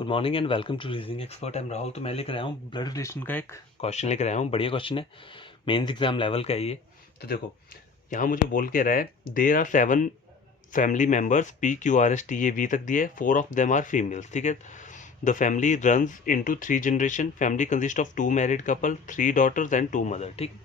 Good morning and welcome to reasoning expert. I am Rahul. तो मैं लेकर आया हूँ ब्लड रिलेशन का एक क्वेश्चन लेकर आया हूँ। बढ़िया क्वेश्चन है, मेंस एग्जाम लेवल का है ये। तो देखो यहाँ मुझे बोल के रहा है there are 7 family members PQRST ये V तक दिए, 4 ऑफ देम आर फीमेल्स। ठीक है, the family runs into 3 generation. Family consist of 2 married couple, 3 daughters and 2 mother. ठीक,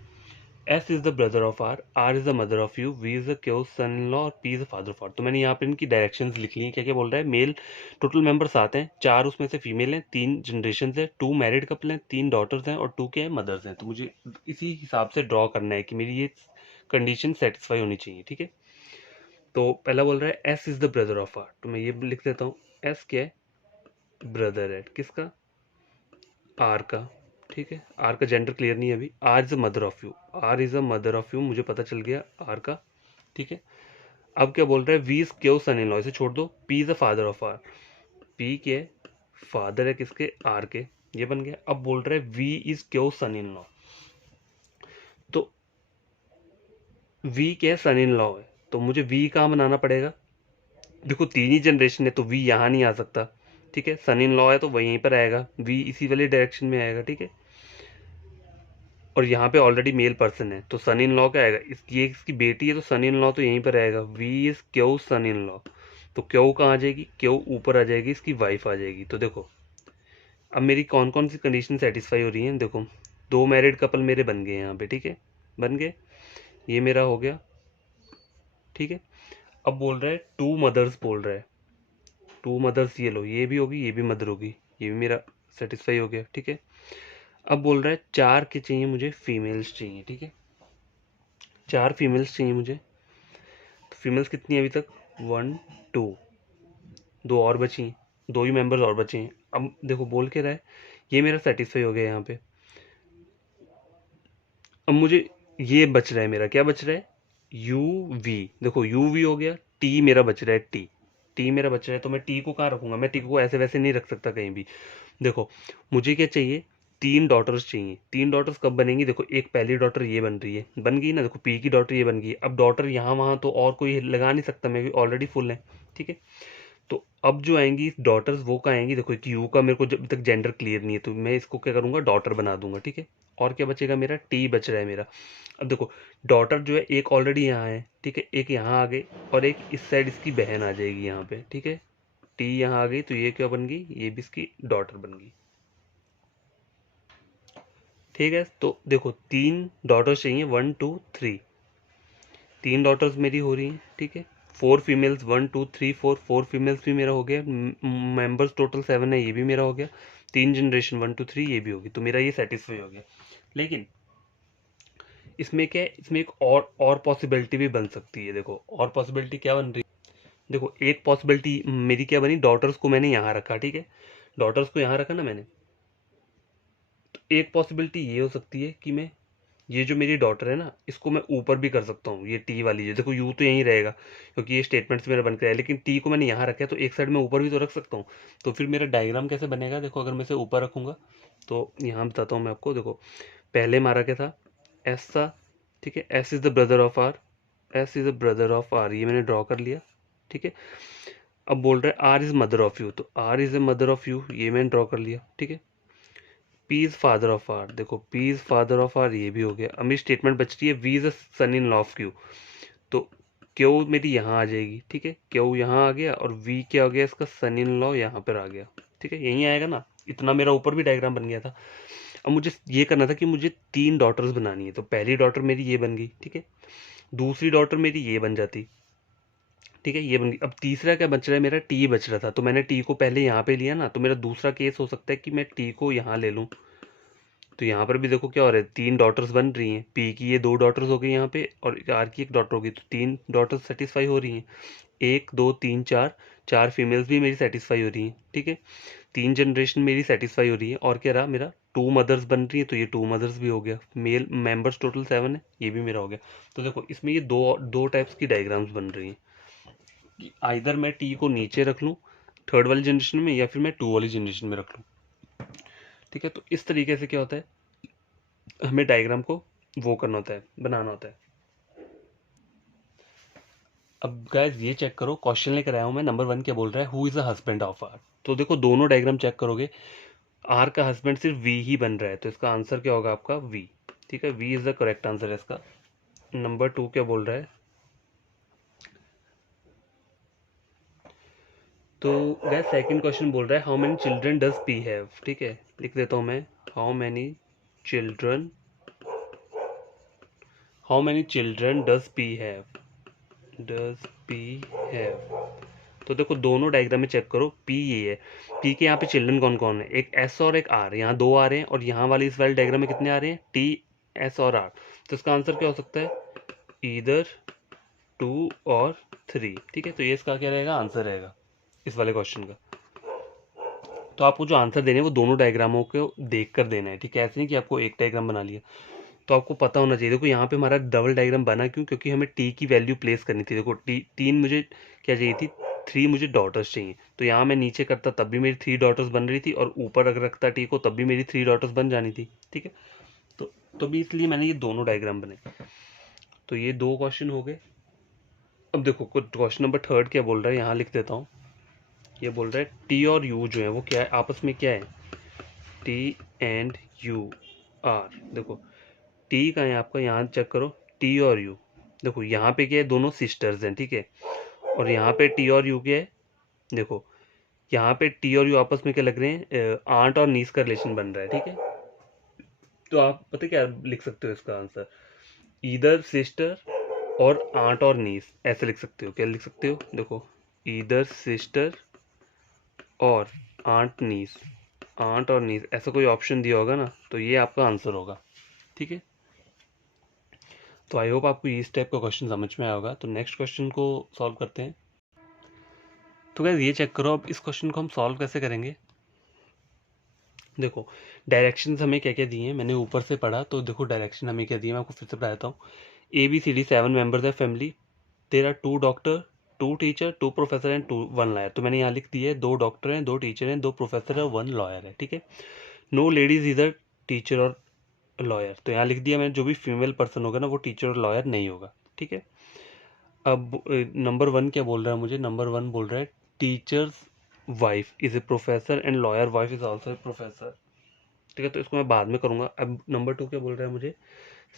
S is the brother of R is the mother of U, V is the Q's son-in-law और P is the father of R। तो मैंने यहाँ पे इनकी directions लिख ली हैं। क्या क्या बोल रहा है, मेल टोटल मेंबर 7 हैं, 4 उसमें से फीमेल हैं, 3 जनरेशन है, 2 मैरिड कपल हैं, 3 डॉटर्स हैं और 2 के मदर्स हैं। तो मुझे इसी हिसाब से ड्रॉ करना है कि मेरी ये कंडीशन सेटिस्फाई होनी चाहिए। ठीक है, तो पहला बोल रहा है S is the brother of R, तो मैं ये लिख देता हूँ S क्या है, ब्रदर है किसका, R का। ठीक है, आर का जेंडर क्लियर नहीं है अभी। R is a mother of U, R is a mother of U मुझे पता चल गया आर का। ठीक है, अब क्या बोल रहा है, वी इज क्यों सन इन लॉ, इसे छोड़ दो। P is the father of R, P के फादर है किसके, आर के, ये बन गया। अब बोल रहा है वी इज क्यों सन इन लॉ, तो वी क्या सन इन लॉ है, तो मुझे वी कहाँ बनाना पड़ेगा। देखो 3 ही जनरेशन है तो वी यहाँ नहीं आ सकता। ठीक है, सन इन लॉ है तो वहीं पर आएगा, वी इसी वाले डायरेक्शन में आएगा। ठीक है, और यहाँ पे ऑलरेडी मेल पर्सन है तो सन इन लॉ क्या आएगा, ये इसकी बेटी है तो सन इन लॉ तो यहीं पर आएगा, वी इज क्यों सन इन लॉ। तो क्यों कहाँ आ जाएगी, क्यों ऊपर आ जाएगी, इसकी वाइफ आ जाएगी। तो देखो अब मेरी कौन कौन सी कंडीशन सेटिस्फाई हो रही हैं। देखो 2 मैरिड कपल मेरे बन गए यहाँ पे। ठीक है, बन गए, ये मेरा हो गया। ठीक है, अब बोल रहा है 2 मदर्स, बोल रहा है 2 मदर्स, ये लो ये भी होगी ये भी मदर होगी, ये भी मेरा सेटिस्फाई हो गया। ठीक है, अब बोल रहा है 4 के चाहिए मुझे, फीमेल्स चाहिए। ठीक है, 4 फीमेल्स चाहिए मुझे। तो फीमेल्स कितनी है अभी तक, 1 2, 2 और बची हैं, 2 ही मेंबर्स और बचे हैं। अब देखो बोल के रहा है ये मेरा सेटिस्फाई हो गया यहाँ पे। अब मुझे ये बच रहा है, मेरा क्या बच रहा है, यू वी। देखो यू वी हो गया, टी मेरा बच रहा है, टी टी मेरा बच रहा है। तो मैं टी को कहाँ रखूंगा, मैं टी को ऐसे वैसे नहीं रख सकता कहीं भी। देखो मुझे क्या चाहिए, 3 डॉटर्स चाहिए। 3 डॉटर्स कब बनेंगी, देखो एक पहली डॉटर ये बन रही है, बन गई ना, देखो पी की डॉटर ये बन गई। अब डॉटर यहाँ वहाँ तो और कोई लगा नहीं सकता मैं, ऑलरेडी फुल है। ठीक है, तो अब जो आएंगी डॉटर्स वो कहाँ आएंगी, देखो एक यू का मेरे को जब तक जेंडर क्लियर नहीं है तो मैं इसको क्या करूंगा, डॉटर बना दूंगा। ठीक है, और क्या बचेगा मेरा, टी बच रहा है मेरा। अब देखो डॉटर जो है एक ऑलरेडी यहाँ है, ठीक है, एक यहाँ आ गई और एक इस साइड इसकी बहन आ जाएगी यहाँ पे। ठीक है, टी यहाँ आ गई तो ये क्या बन गई, ये भी इसकी डॉटर बन गई। ठीक है, तो देखो 3 डॉटर्स चाहिए, 1 2 3, 3 डॉटर्स मेरी हो रही हैं। ठीक है, 4 फीमेल्स, 1 2 3 4, 4 फीमेल्स भी मेरा हो गया। मेंबर्स टोटल 7 है, ये भी मेरा हो गया। 3 जनरेशन 1 2 3 ये भी होगी, तो मेरा ये सेटिस्फाई हो गया। लेकिन इसमें क्या है, इसमें एक और पॉसिबिलिटी भी बन सकती है। देखो और पॉसिबिलिटी क्या बन रही है, देखो एक पॉसिबिलिटी मेरी क्या बनी, डॉटर्स को मैंने यहाँ रखा। ठीक है, डॉटर्स को यहाँ रखा ना मैंने, तो एक पॉसिबिलिटी ये हो सकती है कि मैं ये जो मेरी डॉटर है ना इसको मैं ऊपर भी कर सकता हूँ, ये टी वाली जो, देखो यू तो यहीं रहेगा क्योंकि ये स्टेटमेंट्स मेरा बन के है, लेकिन टी को मैंने यहाँ रखा है तो एक साइड में ऊपर भी तो रख सकता हूँ। तो फिर मेरा डायग्राम कैसे बनेगा, देखो अगर मैं इसे ऊपर रखूंगा तो यहाँ बताता हूँ मैं आपको। देखो पहले हमारा क्या था, एस था। ठीक है, S is the brother of R, S is the brother of R, ये मैंने ड्रॉ कर लिया। ठीक है, अब बोल रहा है R is mother of U, तो R is a mother of U, ये मैंने ड्रॉ कर लिया। ठीक है, P is father of R, देखो P is father of R, ये भी हो गया। अब मेरी स्टेटमेंट बच रही है V is a son in law of Q, तो क्यू मेरी यहाँ आ जाएगी। ठीक है, क्यू यहाँ आ गया और वी क्या हो गया, इसका सन इन लॉ यहाँ पर आ गया। ठीक है, यहीं आएगा ना, इतना मेरा ऊपर भी डायग्राम बन गया था। अब मुझे ये करना था कि मुझे 3 डॉटर्स बनानी है, तो पहली डॉटर मेरी ये बन गई। ठीक है, दूसरी डॉटर मेरी ये बन जाती। ठीक है, ये बन गई। अब तीसरा क्या बच रहा है, मेरा टी बच रहा था, तो मैंने टी को पहले यहाँ पे लिया ना, तो मेरा दूसरा केस हो सकता है कि मैं टी को यहाँ ले लूँ। तो यहाँ पर भी देखो क्या हो रहा है, 3 डॉटर्स बन रही हैं, पी की ये 2 डॉटर्स हो गई यहाँ पे और आर की 1 डॉटर होगी, तो 3 डॉटर्स सेटिस्फाई हो रही हैं। 1 2 3 4, 4 फीमेल्स भी मेरी सेटिस्फाई हो रही हैं। ठीक है, 3 जनरेशन मेरी सेटिस्फाई हो रही है। और क्या रहा मेरा, 2 मदर्स बन रही है, तो ये 2 मदर्स भी हो गया। मेल मेंबर्स टोटल 7 है, ये भी मेरा हो गया। तो देखो इसमें ये दो दो टाइप्स की डायग्राम्स बन रही हैं कि आइदर मैं टी को नीचे रख लूँ थर्ड वाली जनरेशन में, या फिर मैं 2 वाली जनरेशन में रख लूँ। ठीक है, तो इस तरीके से क्या होता है, हमें डायग्राम को वो करना होता है, बनाना होता है। अब गाइस ये चेक करो, क्वेश्चन लेकर आया हूँ मैं, नंबर 1 क्या बोल रहा है, who is the husband of R. तो देखो दोनों डायग्राम चेक करोगे, आर का हस्बैंड सिर्फ वी ही बन रहा है, तो इसका आंसर क्या होगा आपका वी। ठीक है, V is the correct answer है इसका। नंबर 2 क्या बोल रहा है, तो गाइस सेकंड क्वेश्चन बोल रहा है how many children does P have. ठीक है, लिख देता हूँ मैं, how many children does P have, does P have. तो देखो दोनों डायग्राम में चेक करो, पी ये है, पी के यहाँ पे चिल्ड्रन कौन कौन है, एक एस और एक आर, यहाँ 2 आ रहे हैं, और यहाँ वाली इस वाले डायग्राम में कितने आ रहे हैं, टी एस और आर। तो इसका आंसर क्या हो सकता है, ईदर 2 और 3। ठीक है, तो ये इसका क्या रहेगा, आंसर रहेगा इस वाले क्वेश्चन का। तो आपको जो आंसर देने हैं वो दोनों डायग्रामों को देख कर देना है। ठीक है, ऐसे नहीं कि आपको एक डायग्राम बना लिया, तो आपको पता होना चाहिए। देखो यहाँ पे हमारा डबल डायग्राम बना क्यों, क्योंकि हमें टी की वैल्यू प्लेस करनी थी। देखो टी 3 मुझे क्या चाहिए थी, 3 मुझे डॉटर्स चाहिए, तो यहाँ मैं नीचे करता तब भी मेरी 3 डॉटर्स बन रही थी, और ऊपर अगर रखता टी को तब भी मेरी 3 डॉटर्स बन जानी थी। ठीक है, तो भी इसलिए मैंने ये दोनों डायग्राम बने। तो ये 2 क्वेश्चन हो गए। अब देखो क्वेश्चन नंबर 3 क्या बोल रहा है, यहाँ लिख देता हूँ। ये बोल रहा है टी और यू जो है वो क्या है, आपस में क्या है, टी एंड यू आर। देखो टी का है आपका, यहाँ चेक करो, टी और यू, देखो यहाँ पे क्या है, दोनों सिस्टर्स हैं। ठीक है, और यहाँ पे टी और यू क्या है, देखो यहाँ पे टी और यू आपस में क्या लग रहे हैं, आंट और नीस का रिलेशन बन रहा है। ठीक है, तो आप पता क्या लिख सकते हो इसका आंसर, ईदर सिस्टर और आंट और नीस, ऐसे लिख सकते हो। क्या लिख सकते हो, देखो ईदर सिस्टर और आंट और नीस ऐसा कोई ऑप्शन दिया होगा ना, तो ये आपका आंसर होगा। ठीक है, तो आई होप आपको इस टाइप का क्वेश्चन समझ में आया होगा। तो नेक्स्ट क्वेश्चन को सॉल्व करते हैं। तो गाइस ये चेक करो, अब इस क्वेश्चन को हम सॉल्व कैसे करेंगे। देखो डायरेक्शंस हमें क्या क्या दिए हैं, मैंने ऊपर से पढ़ा, तो देखो डायरेक्शन हमें क्या दिए, मैं आपको फिर से बताता हूँ। A B C D 7 members है family, there are 2 doctor, 2 teacher, 2 professor and 1 lawyer. तो मैंने यहाँ लिख दिया है 2 डॉक्टर हैं, 2 टीचर हैं, 2 प्रोफेसर है, 1 लॉयर है। ठीक है, नो लेडीज इधर टीचर और लॉयर, तो यहाँ लिख दिया मैंने, जो भी फीमेल पर्सन होगा ना वो टीचर और लॉयर नहीं होगा। ठीक है, अब नंबर 1 क्या बोल रहा है मुझे, नंबर 1 बोल रहा है teachers wife is a professor and lawyer wife is also a professor. ठीक है, तो इसको मैं बाद में करूंगा। अब नंबर 2 क्या बोल रहा है मुझे,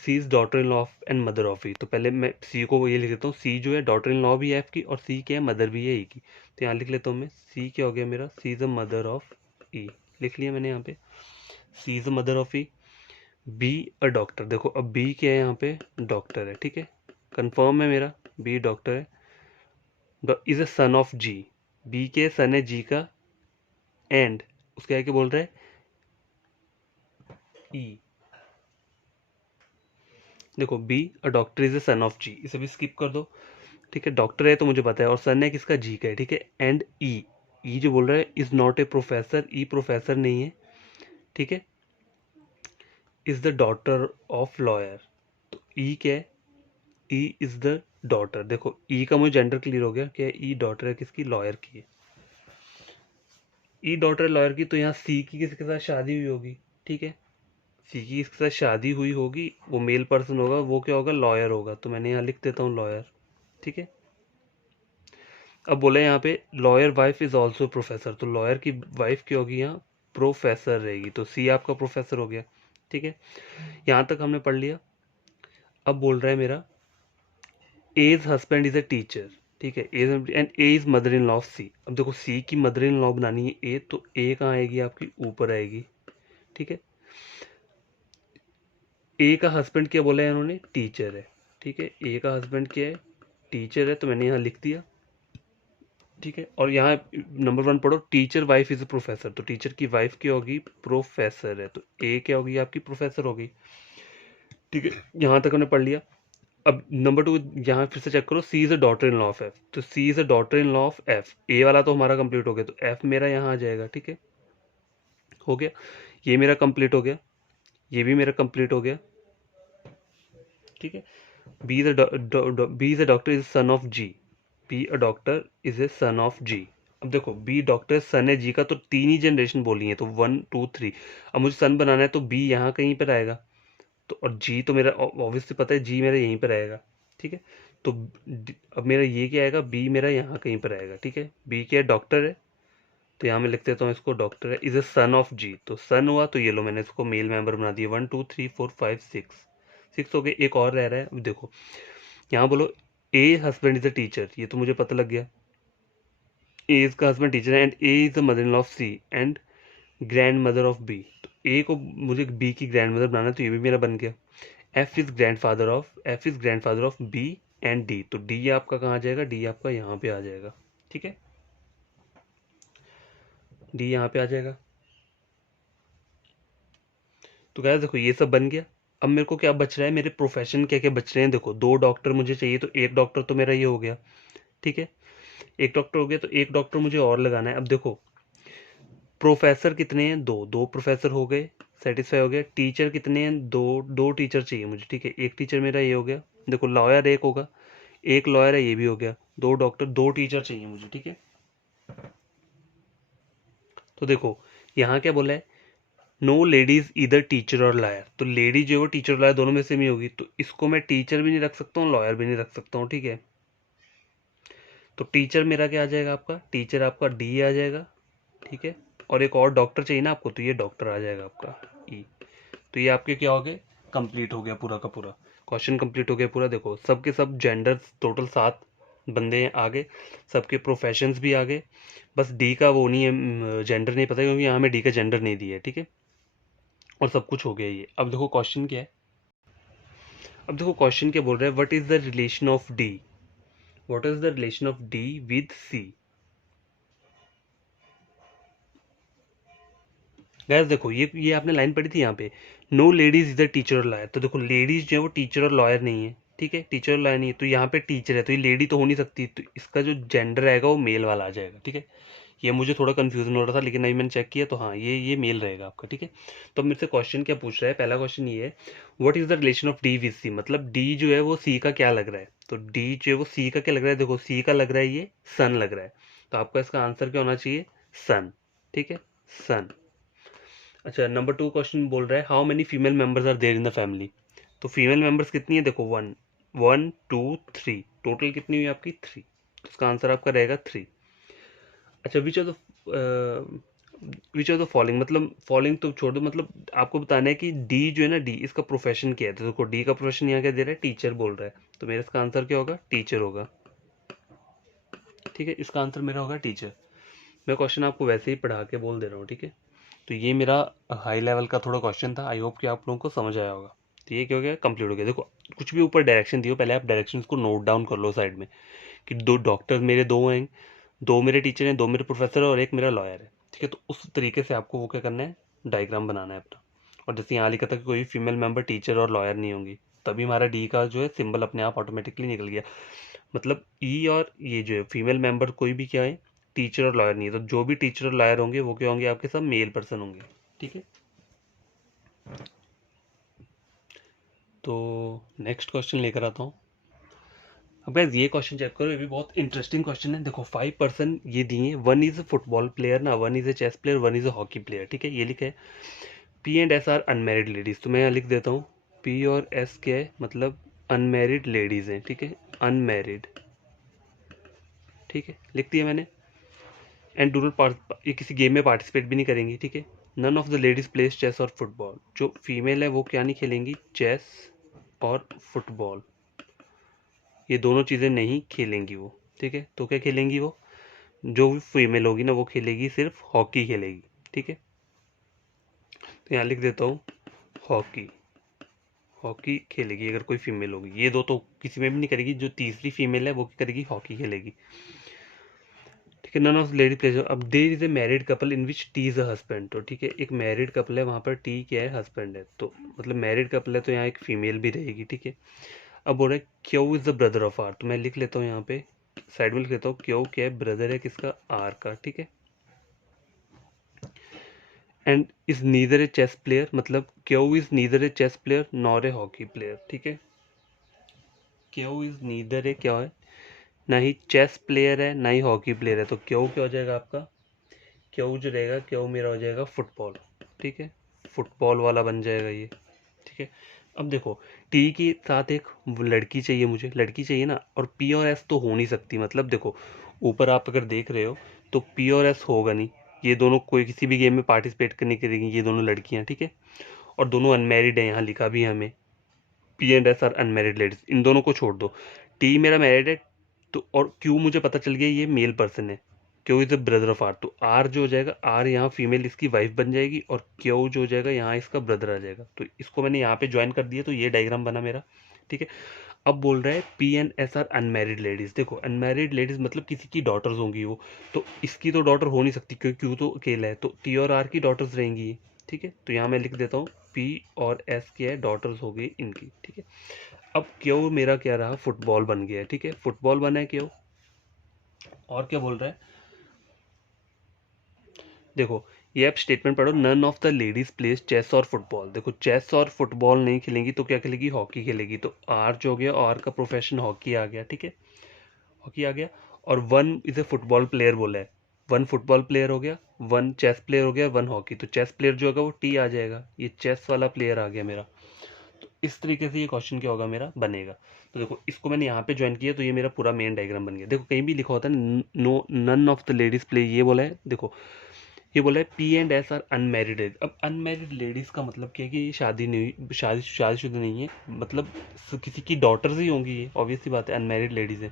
C is daughter in law of and mother of E. तो पहले मैं सी को ये लिख देता हूँ, सी जो है डॉटर इन लॉ भी है एफ की, और सी क्या है, मदर भी है ई की। तो यहाँ लिख लेता हूँ मैं, सी क्या हो गया मेरा, C is a mother of E, लिख लिया मैंने यहाँ पे, C is a mother of E. B a doctor, देखो अब बी क्या है यहाँ पे, डॉक्टर है। ठीक है, कंफर्म है मेरा, बी डॉक्टर है। Is a son of G, B के सन है जी का, एंड उसके आगे बोल रहा है ई। देखो B a doctor is a son of G, इसे भी स्किप कर दो। ठीक है, डॉक्टर है तो मुझे पता है, और सन है किसका, जी का है। ठीक है, एंड ई, ई जो बोल रहा है is not a professor, E professor नहीं है। ठीक है, is the daughter of lawyer, तो ई क्या है, ई इज द डॉटर। देखो ई का मुझे जेंडर क्लियर हो गया, क्या ई डॉटर है किसकी, लॉयर की है। ई डॉटर लॉयर की, तो यहाँ सी की किसके साथ शादी हुई होगी। ठीक है, सी की किसके साथ शादी हुई होगी, वो मेल पर्सन होगा, वो क्या होगा, लॉयर होगा। तो मैंने यहाँ लिख देता हूँ लॉयर। ठीक है, अब बोला यहाँ पे lawyer wife is also professor, तो लॉयर की वाइफ क्या होगी यहाँ, प्रोफेसर रहेगी, तो सी आपका प्रोफेसर हो गया। ठीक है, यहाँ तक हमने पढ़ लिया। अब बोल रहा है मेरा A's husband is a teacher. ठीक है, A's and A is mother in law of C. अब देखो सी की मदर इन लॉ बनानी है ए, तो ए कहाँ आएगी आपकी, ऊपर आएगी। ठीक है, ए का हस्बैंड क्या बोला है इन्होंने, टीचर है। ठीक है, ए का हस्बैंड क्या है, टीचर है, तो मैंने यहाँ लिख दिया। ठीक है, और यहाँ नंबर 1 पढ़ो, teacher wife is a professor, तो टीचर की वाइफ क्या होगी, प्रोफेसर है, तो ए क्या होगी आपकी, प्रोफेसर होगी। ठीक है, यहाँ तक हमने पढ़ लिया। अब नंबर 2 यहाँ फिर से चेक करो, C is a daughter in law of F, तो C is a daughter in law of F, A वाला तो हमारा कंप्लीट हो गया, तो एफ मेरा यहाँ आ जाएगा। ठीक है, हो गया, ये मेरा कंप्लीट हो गया, ये भी मेरा कंप्लीट हो गया। ठीक है, B is a doctor is son of G, B a doctor is a son of G. अब देखो बी डॉक्टर सन है जी का, तो 3 ही जनरेशन बोली है, तो 1 2 3। अब मुझे सन बनाना है, तो बी यहाँ कहीं पर आएगा, तो और जी तो मेरा ऑब्वियसली पता है, जी मेरा यहीं पर आएगा। ठीक है, तो अब मेरा ये क्या आएगा, बी मेरा यहाँ कहीं पर आएगा, ठीक है। बी क्या है, डॉक्टर है, तो यहाँ मैं लिख देता हूँ इसको, डॉक्टर है, इज अ सन ऑफ जी, तो सन हुआ, तो ये लो मैंने इसको मेल मेंबर बना दिया। 1 2 3 4 5 6 हो गए। एक और रह रहा है, अब देखो यहाँ बोलो A husband is a teacher, ये तो मुझे पता लग गया, ए इज का हस्बैंड टीचर है, and A is the mother in law of C and grandmother of B. तो ए को मुझे बी की ग्रैंड मदर बनाना है, तो ये भी मेरा बन गया। F is grandfather of B and D, तो डी आपका कहाँ आ जाएगा, डी आपका यहाँ पे आ जाएगा, ठीक है, डी यहाँ पे आ जाएगा। तो क्या देखो ये सब बन गया। अब मेरे को क्या बच रहा है, मेरे प्रोफेशन क्या क्या बच रहे हैं, देखो 2 डॉक्टर मुझे चाहिए, तो एक डॉक्टर तो मेरा ये हो गया, ठीक है, एक डॉक्टर हो गया, तो एक डॉक्टर मुझे और लगाना है। अब देखो प्रोफेसर कितने हैं, दो, दो प्रोफेसर हो गए, सेटिस्फाई हो गया। टीचर कितने हैं, दो, दो टीचर चाहिए मुझे, ठीक है, एक टीचर मेरा ये हो गया। देखो लॉयर एक होगा, एक लॉयर है, ये भी हो गया। दो डॉक्टर, दो टीचर चाहिए मुझे, ठीक है। तो देखो यहाँ क्या बोला है, नो लेडीज इधर टीचर और लॉयर, तो लेडी जो है वो टीचर और लॉयर दोनों में से ही होगी, तो इसको मैं टीचर भी नहीं रख सकता हूँ, लॉयर भी नहीं रख सकता हूँ, ठीक है। तो टीचर मेरा क्या आ जाएगा, आपका टीचर आपका डी आ जाएगा, ठीक है। और एक और डॉक्टर चाहिए ना आपको, तो ये डॉक्टर आ जाएगा आपका ई। तो ये आपके क्या हो गए, कंप्लीट हो गया पूरा का पूरा क्वेश्चन, कंप्लीट हो गया पूरा। देखो सबके सब जेंडर्स टोटल 7 बंदे हैं आगे, सबके प्रोफेशंस भी आगे, बस डी का वो नहीं है, जेंडर नहीं पता, क्योंकि यहाँ में डी का जेंडर नहीं दिया है, ठीक है। और सब कुछ हो गया ये। अब देखो क्वेश्चन क्या है, अब देखो क्वेश्चन क्या बोल रहा है, what is the relation of D, what is the relation of D with C. Guess देखो ये आपने लाइन पढ़ी थी यहाँ पे, no ladies is the teacher or lawyer, तो देखो लेडीज जो है वो टीचर और लॉयर नहीं है, ठीक है, टीचर और लॉयर नहीं है, तो यहाँ पे टीचर है, तो ये लेडी तो हो नहीं सकती, तो इसका जो जेंडर रहेगा वो मेल वाला आ जाएगा, ठीक है। ये मुझे थोड़ा कंफ्यूजन हो रहा था, लेकिन अभी मैंने चेक किया, तो हाँ ये मेल रहेगा आपका, ठीक है। तो अब मेरे से क्वेश्चन क्या पूछ रहा है, पहला क्वेश्चन ये है, what is the relation of D with C, मतलब डी जो है वो सी का क्या लग रहा है, तो डी जो है वो सी का क्या लग रहा है, देखो सी का लग रहा है ये सन लग रहा है, तो आपका इसका आंसर क्या होना चाहिए, सन, ठीक है, सन। अच्छा नंबर 2 क्वेश्चन बोल रहा है, how many female members are there in the family, तो फीमेल मेंबर्स कितनी है, देखो 1 1 2 3, टोटल कितनी हुई आपकी 3, तो इसका आंसर आपका रहेगा 3। अच्छा विच ऑफ द फॉलोइंग, मतलब फॉलोइंग तो छोड़ दो, मतलब आपको बताना है कि डी जो है ना, डी इसका प्रोफेशन क्या है, तो देखो डी का प्रोफेशन यहाँ क्या दे रहा है, टीचर बोल रहा है, तो मेरा इसका आंसर क्या होगा, टीचर होगा, ठीक है, इसका आंसर मेरा होगा टीचर। मैं क्वेश्चन आपको वैसे ही पढ़ा के बोल दे रहा हूँ, ठीक है। तो ये मेरा हाई लेवल का थोड़ा क्वेश्चन था, आई होप कि आप लोगों को समझ आया होगा। तो ये क्या हो गया, कंप्लीट हो गया। देखो कुछ भी ऊपर डायरेक्शन दियो, पहले आप डायरेक्शंस को नोट डाउन कर लो साइड में, कि दो डॉक्टर मेरे दो हैं, दो मेरे टीचर हैं, दो मेरे प्रोफेसर है, और एक मेरा लॉयर है, ठीक है। तो उस तरीके से आपको वो क्या करना है, डायग्राम बनाना है अपना। और जैसे यहाँ लिखा था कि कोई female member teacher or lawyer नहीं होंगी, तभी हमारा डी का जो है सिंबल अपने आप ऑटोमेटिकली निकल गया। मतलब ई और ये जो है फीमेल मेंबर कोई भी क्या है, टीचर और लॉयर नहीं है, तो जो भी टीचर और लॉयर होंगे वो क्या होंगे, आपके सब मेल पर्सन होंगे, ठीक है। तो नेक्स्ट क्वेश्चन लेकर आता हूँ। अब गाइस ये क्वेश्चन चेक करो, ये भी बहुत इंटरेस्टिंग क्वेश्चन है। देखो 5 पर्सन ये दिए, one is a football player ना, one is a chess player, one is a hockey player, ठीक है, ये लिखा है। P and S are unmarried ladies, तो मैं यहाँ लिख देता हूँ, पी और एस क्या है, मतलब अनमेरिड लेडीज हैं, ठीक है, अनमेरिड, ठीक है, लिख दिया मैंने। एंड डू नॉट, ये किसी गेम में पार्टिसिपेट भी नहीं करेंगी, ठीक है। None of the ladies plays chess और फुटबॉल, जो फीमेल है वो क्या नहीं खेलेंगी, चेस और फुटबॉल, ये दोनों चीज़ें नहीं खेलेंगी वो, ठीक है। तो क्या खेलेंगी वो, जो भी फीमेल होगी ना वो खेलेगी सिर्फ हॉकी खेलेगी, ठीक है। तो यहाँ लिख देता हूँ हॉकी, हॉकी खेलेगी अगर कोई फीमेल होगी, ये दो तो किसी में भी नहीं करेगी, जो तीसरी फीमेल है वो क्या करेगी, हॉकी खेलेगी, ठीक है। नन ऑफ लेडी प्लेज, अब there is a married couple in which T is a husband, तो ठीक है, एक मैरिड कपल है, वहाँ पर टी क्या है, हस्बैंड है, तो मतलब मैरिड कपल है, तो यहाँ एक फीमेल भी रहेगी, ठीक है। अब बोल रहा है Q is the brother of R, तो मैं लिख लेता हूँ यहाँ पे साइड में लिख लेता हूँ, क्यू क्या है, ब्रदर है किसका, आर का, ठीक है। And is neither a chess player, मतलब Q is neither a chess player nor a hockey player, ठीक है। क्यू इज नीदर ए क्या है, ना ही चेस प्लेयर है ना ही हॉकी प्लेयर है, तो क्यू क्या हो जाएगा आपका, क्यू जो रहेगा, क्यू मेरा हो जाएगा फुटबॉल, ठीक है, फुटबॉल वाला बन जाएगा ये, ठीक है। अब देखो टी के साथ एक लड़की चाहिए, मुझे लड़की चाहिए ना, और पी और एस तो हो नहीं सकती। मतलब देखो ऊपर आप अगर देख रहे हो तो पी और एस होगा नहीं, ये दोनों कोई किसी भी गेम में पार्टिसिपेट करने करेंगी, ये दोनों लड़कियां, ठीक है, और दोनों अनमैरिड है, यहाँ लिखा भी है हमें P and S are unmarried ladies, इन दोनों को छोड़ दो। टी मेरा मैरिड है, तो और क्यू मुझे पता चल गया ये मेल पर्सन है, Q is the brother of R, तो आर जो हो जाएगा, आर यहाँ फीमेल इसकी वाइफ बन जाएगी, और क्यू जो हो जाएगा यहाँ इसका ब्रदर आ जाएगा। तो इसको मैंने यहाँ पे ज्वाइन कर दिया, तो ये डायग्राम बना मेरा, ठीक है। अब बोल रहा है P and S are unmarried ladies. देखो अनमैरिड लेडीज मतलब किसी की डॉटर्स होंगी वो, तो इसकी तो डॉटर हो नहीं सकती क्योंकि क्यू तो अकेला है, तो टी और आर की डॉटर्स रहेंगी ये, ठीक है। तो यहाँ मैं लिख देता हूँ पी और एस की है, डॉटर्स हो गई इनकी, ठीक है। अब क्यों मेरा क्या रहा, फुटबॉल बन गया है, ठीक है, फुटबॉल बना है क्यों। और क्या बोल रहा है, देखो ये आप स्टेटमेंट पढ़ो, none of the ladies plays chess और फुटबॉल। देखो चेस और फुटबॉल नहीं खेलेंगी तो क्या खेलेगी, हॉकी खेलेगी, तो आर जो हो गया, आर का प्रोफेशन हॉकी आ गया, ठीक है, हॉकी आ गया। और one is a football player बोला है, वन फुटबॉल प्लेयर हो गया, वन चेस प्लेयर हो गया, वन हॉकी, तो चेस प्लेयर जो होगा वो टी आ जाएगा, ये चेस वाला प्लेयर आ गया मेरा। तो इस तरीके से ये क्वेश्चन क्या होगा मेरा बनेगा। तो देखो इसको मैंने यहाँ पे ज्वाइन किया, तो ये मेरा पूरा मेन डायग्राम बन गया। देखो कहीं भी लिखा होता है no none of the ladies play, ये बोला है, देखो ये बोला है P and S are unmarried है। अब अनमैरिड लेडीज का मतलब क्या है कि ये शादी नहीं हुई, शादीशुदा नहीं है, मतलब किसी की डॉटर्स ही होंगी, ये ऑब्वियस सी बात है, अनमैरिड लेडीज है।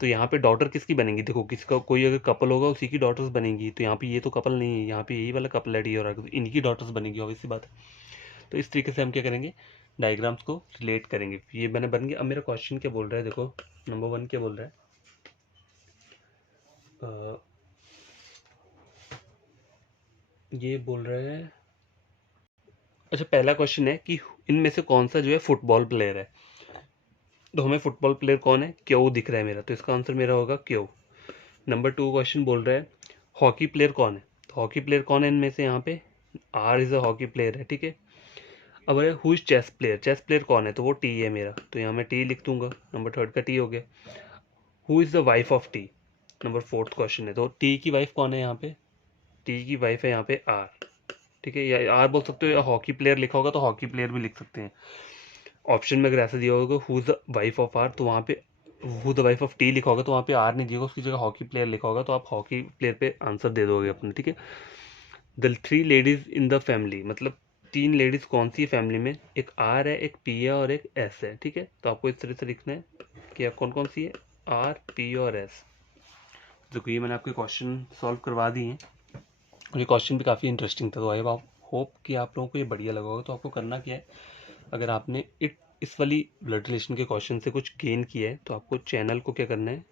तो यहाँ पे डॉटर किसकी बनेंगी, देखो किसका कोई अगर कपल होगा उसी की डॉटर्स बनेंगी, तो यहाँ पे ये तो कपल नहीं है, यहाँ पे यही वाला कपल है टी और आर, तो इनकी डॉटर्स बनेंगी, ऑब्वियस सी बात है। तो इस तरीके से हम क्या करेंगे, डायग्राम्स को रिलेट करेंगे। ये मैंने बन गया। अब मेरा क्वेश्चन क्या बोल रहा है, देखो नंबर 1 क्या बोल रहा है, ये बोल रहा है, अच्छा पहला क्वेश्चन है कि इनमें से कौन सा जो है फुटबॉल प्लेयर है। तो हमें फुटबॉल प्लेयर कौन है, क्यों दिख रहा है मेरा, तो इसका आंसर मेरा होगा क्यों। नंबर 2 क्वेश्चन बोल रहा है हॉकी प्लेयर कौन है, तो हॉकी प्लेयर कौन है इनमें से, यहाँ पे R is a hockey player है, ठीक है। अब है who is chess player, chess player कौन है, तो वो टी है मेरा, तो यहाँ मैं टी लिख दूंगा, नंबर 3 का टी हो गया। Who is the wife of T, number 4 question है, तो टी की वाइफ कौन है, यहाँ पे टी की वाइफ है यहाँ पे आर, ठीक है, या आर बोल सकते हो, या हॉकी प्लेयर लिखा होगा तो हॉकी प्लेयर भी लिख सकते हैं। ऑप्शन में अगर ऐसा दिया होगा who is the wife of R, तो वहाँ पे who the wife of T लिखा होगा, तो वहाँ पे आर नहीं दिया होगा, उसकी जगह हॉकी प्लेयर लिखा होगा, तो आप हॉकी प्लेयर पे आंसर दे दोगे अपने, ठीक है। The 3 ladies in the family, मतलब 3 लेडीज कौन सी फैमिली में, एक आर है, एक पी है और एक एस है, ठीक है। तो आपको इस तरह से लिखना है कि कौन कौन सी है, आर पी और एस। देखो ये मैंने आपके क्वेश्चन सॉल्व करवा दिए हैं, और ये क्वेश्चन भी काफ़ी इंटरेस्टिंग था, तो आई होप कि आप लोगों को ये बढ़िया लगा होगा। तो आपको करना क्या है, अगर आपने इस वाली ब्लड रिलेशन के क्वेश्चन से कुछ गेन किया है, तो आपको चैनल को क्या करना है,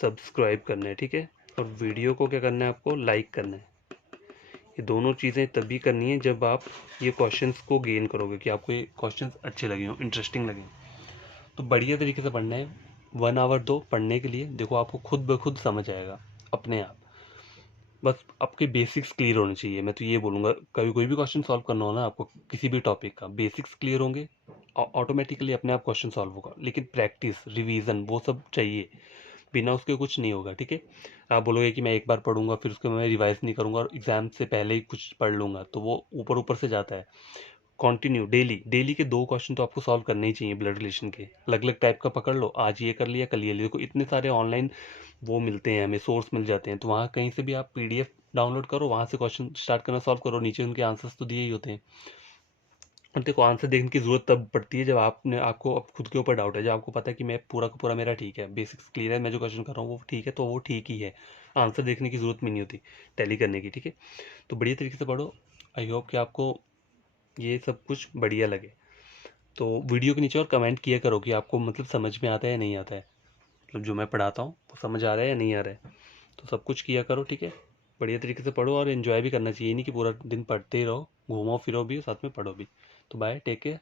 सब्सक्राइब करना है, ठीक है, और वीडियो को क्या करना है, आपको लाइक करना है। ये दोनों चीज़ें तभी करनी है जब आप ये क्वेश्चंस को गेन करोगे, कि आपको ये क्वेश्चंस अच्छे लगे हों, इंटरेस्टिंग लगे। तो बढ़िया तरीके से पढ़ना है, 1 आवर दो पढ़ने के लिए, देखो आपको खुद ब खुद समझ आएगा अपने आप। बस आपके बेसिक्स क्लियर होने चाहिए, मैं तो ये बोलूँगा, कभी कोई भी क्वेश्चन सॉल्व करना हो ना आपको, किसी भी टॉपिक का बेसिक्स क्लियर होंगे, ऑटोमेटिकली अपने आप क्वेश्चन सॉल्व होगा। लेकिन प्रैक्टिस रिवीजन वो सब चाहिए, बिना उसके कुछ नहीं होगा, ठीक है। आप बोलोगे कि मैं एक बार पढ़ूंगा फिर उसको मैं रिवाइज नहीं करूंगा और एग्जाम से पहले ही कुछ पढ़ लूंगा, तो वो ऊपर ऊपर से जाता है। कंटिन्यू डेली डेली के 2 क्वेश्चन तो आपको सॉल्व करने ही चाहिए ब्लड रिलेशन के, अलग अलग टाइप का पकड़ लो, आज ये कर लिया कल ये लिया। देखो इतने सारे ऑनलाइन वो मिलते हैं, हमें सोर्स मिल जाते हैं, तो वहाँ कहीं से भी आप पीडीएफ डाउनलोड करो, वहाँ से क्वेश्चन स्टार्ट करना, सॉल्व करो, नीचे उनके आंसर्स तो दिए ही होते हैं। और देखो आंसर देखने की जरूरत तब पड़ती है जब आपको अब खुद के ऊपर डाउट है, जब आपको पता है कि मैं पूरा का पूरा मेरा ठीक है, बेसिक्स क्लियर है, मैं जो क्वेश्चन कर रहा हूँ वो ठीक है, तो वो ठीक ही है, आंसर देखने की जरूरत भी नहीं होती टैली करने की, ठीक है। तो बढ़िया तरीके से पढ़ो, आई होप कि आपको ये सब कुछ बढ़िया लगे। तो वीडियो के नीचे और कमेंट किया करो कि आपको मतलब समझ में आता है या नहीं आता है, मतलब जो मैं पढ़ाता हूँ वो समझ आ रहा है या नहीं आ रहा है, तो सब कुछ किया करो, ठीक है। बढ़िया तरीके से पढ़ो और इन्जॉय भी करना चाहिए, नहीं कि पूरा दिन पढ़ते ही रहो, घूमो फिरो भी साथ में पढ़ो भी। तो बाय, टेक केयर।